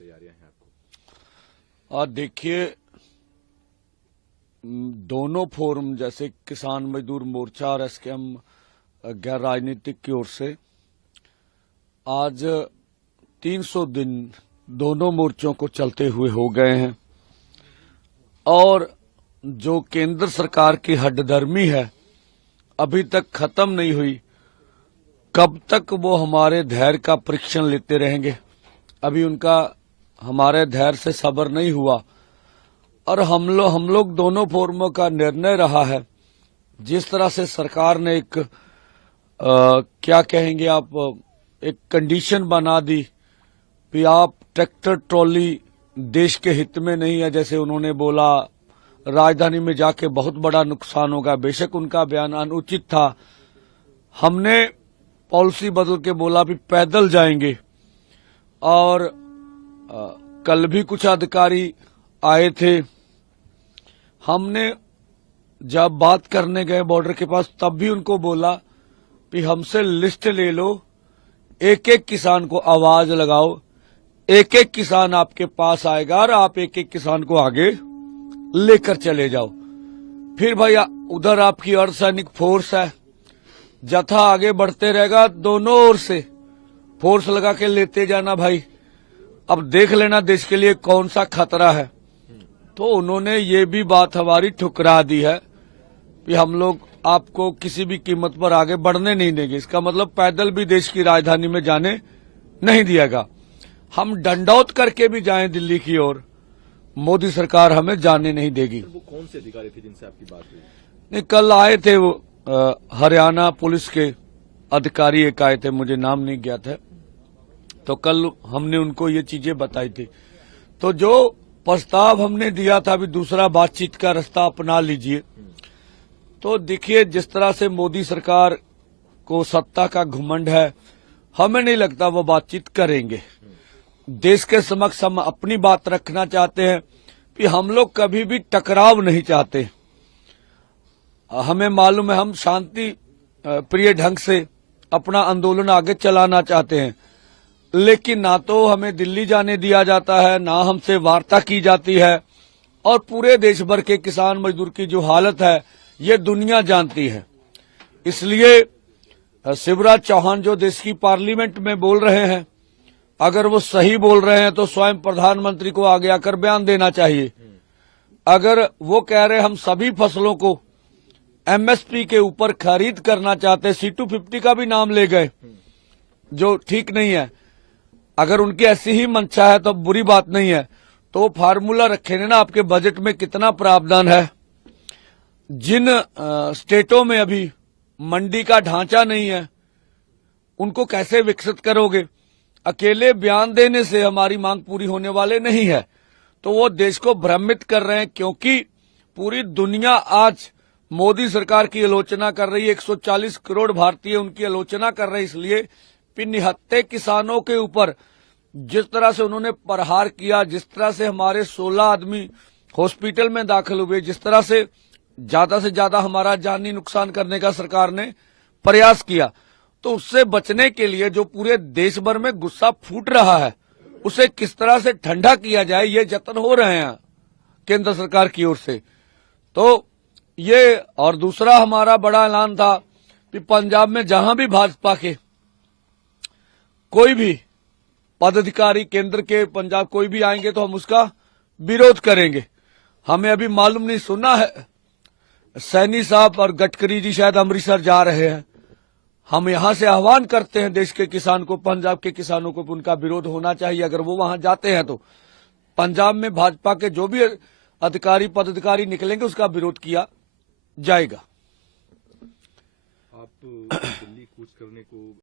तैयारियां हैं आपको? देखिए, दोनों फोरम जैसे किसान मजदूर मोर्चा और एसकेएम गैर राजनीतिक की ओर से आज 300 दिन दोनों मोर्चों को चलते हुए हो गए हैं और जो केंद्र सरकार की हड्डधर्मी है अभी तक खत्म नहीं हुई। कब तक वो हमारे धैर्य का परीक्षण लेते रहेंगे? अभी उनका हमारे धैर्य से सब्र नहीं हुआ और हम लोग दोनों फोरमों का निर्णय रहा है। जिस तरह से सरकार ने एक क्या कहेंगे आप, एक कंडीशन बना दी कि आप ट्रैक्टर ट्रॉली देश के हित में नहीं है, जैसे उन्होंने बोला राजधानी में जाके बहुत बड़ा नुकसान होगा। बेशक उनका बयान अनुचित था। हमने पॉलिसी बदल के बोला भी पैदल जाएंगे और कल भी कुछ अधिकारी आए थे। हमने जब बात करने गए बॉर्डर के पास तब भी उनको बोला कि हमसे लिस्ट ले लो, एक एक किसान को आवाज लगाओ, एक एक किसान आपके पास आएगा और आप एक एक किसान को आगे लेकर चले जाओ। फिर भैया उधर आपकी अर्धसैनिक फोर्स है, जत्था आगे बढ़ते रहेगा, दोनों ओर से फोर्स लगा के लेते जाना भाई। अब देख लेना देश के लिए कौन सा खतरा है। तो उन्होंने ये भी बात हमारी ठुकरा दी है कि हम लोग आपको किसी भी कीमत पर आगे बढ़ने नहीं देंगे। इसका मतलब पैदल भी देश की राजधानी में जाने नहीं दिएगा। हम डंडौत करके भी जाएं दिल्ली की ओर, मोदी सरकार हमें जाने नहीं देगी। तो वो कौन से अधिकारी थे जिनसे आपकी बात हुई? नहीं, कल आए थे वो हरियाणा पुलिस के अधिकारी एक आए थे, मुझे नाम नहीं ज्ञात है। तो कल हमने उनको ये चीजें बताई थी। तो जो प्रस्ताव हमने दिया था भी दूसरा बातचीत का रास्ता अपना लीजिए। तो देखिए जिस तरह से मोदी सरकार को सत्ता का घमंड है, हमें नहीं लगता वो बातचीत करेंगे। देश के समक्ष हम अपनी बात रखना चाहते हैं कि हम लोग कभी भी टकराव नहीं चाहते। हमें मालूम है हम शांति प्रिय ढंग से अपना आंदोलन आगे चलाना चाहते हैं, लेकिन ना तो हमें दिल्ली जाने दिया जाता है, ना हमसे वार्ता की जाती है। और पूरे देश भर के किसान मजदूर की जो हालत है ये दुनिया जानती है। इसलिए शिवराज चौहान जो देश की पार्लियामेंट में बोल रहे हैं, अगर वो सही बोल रहे हैं तो स्वयं प्रधानमंत्री को आगे आकर बयान देना चाहिए। अगर वो कह रहे हम सभी फसलों को एमएसपी के ऊपर खरीद करना चाहते, C250 का भी नाम ले गए, जो ठीक नहीं है। अगर उनकी ऐसी ही मंशा है तो बुरी बात नहीं है, तो वो फार्मूला रखे ना आपके बजट में कितना प्रावधान है। जिन स्टेटों में अभी मंडी का ढांचा नहीं है उनको कैसे विकसित करोगे? अकेले बयान देने से हमारी मांग पूरी होने वाले नहीं है। तो वो देश को भ्रमित कर रहे हैं, क्योंकि पूरी दुनिया आज मोदी सरकार की आलोचना कर रही है। 140 करोड़ भारतीय उनकी आलोचना कर रहे हैं, इसलिए कि निहत्थे किसानों के ऊपर जिस तरह से उन्होंने प्रहार किया, जिस तरह से हमारे 16 आदमी हॉस्पिटल में दाखिल हुए, जिस तरह से ज्यादा हमारा जानी नुकसान करने का सरकार ने प्रयास किया, तो उससे बचने के लिए जो पूरे देश भर में गुस्सा फूट रहा है उसे किस तरह से ठंडा किया जाए, ये जतन हो रहे हैं केंद्र सरकार की ओर से। तो ये और दूसरा हमारा बड़ा ऐलान था कि पंजाब में जहां भी भाजपा के कोई भी पदाधिकारी केंद्र के पंजाब कोई भी आएंगे तो हम उसका विरोध करेंगे। हमें अभी मालूम नहीं, सुना है सैनी साहब और गडकरी जी शायद अमृतसर जा रहे हैं। हम यहां से आह्वान करते हैं देश के किसान को, पंजाब के किसानों को, उनका विरोध होना चाहिए। अगर वो वहां जाते हैं तो पंजाब में भाजपा के जो भी अधिकारी पदाधिकारी निकलेंगे उसका विरोध किया जाएगा। आप दिल्ली कूच करने को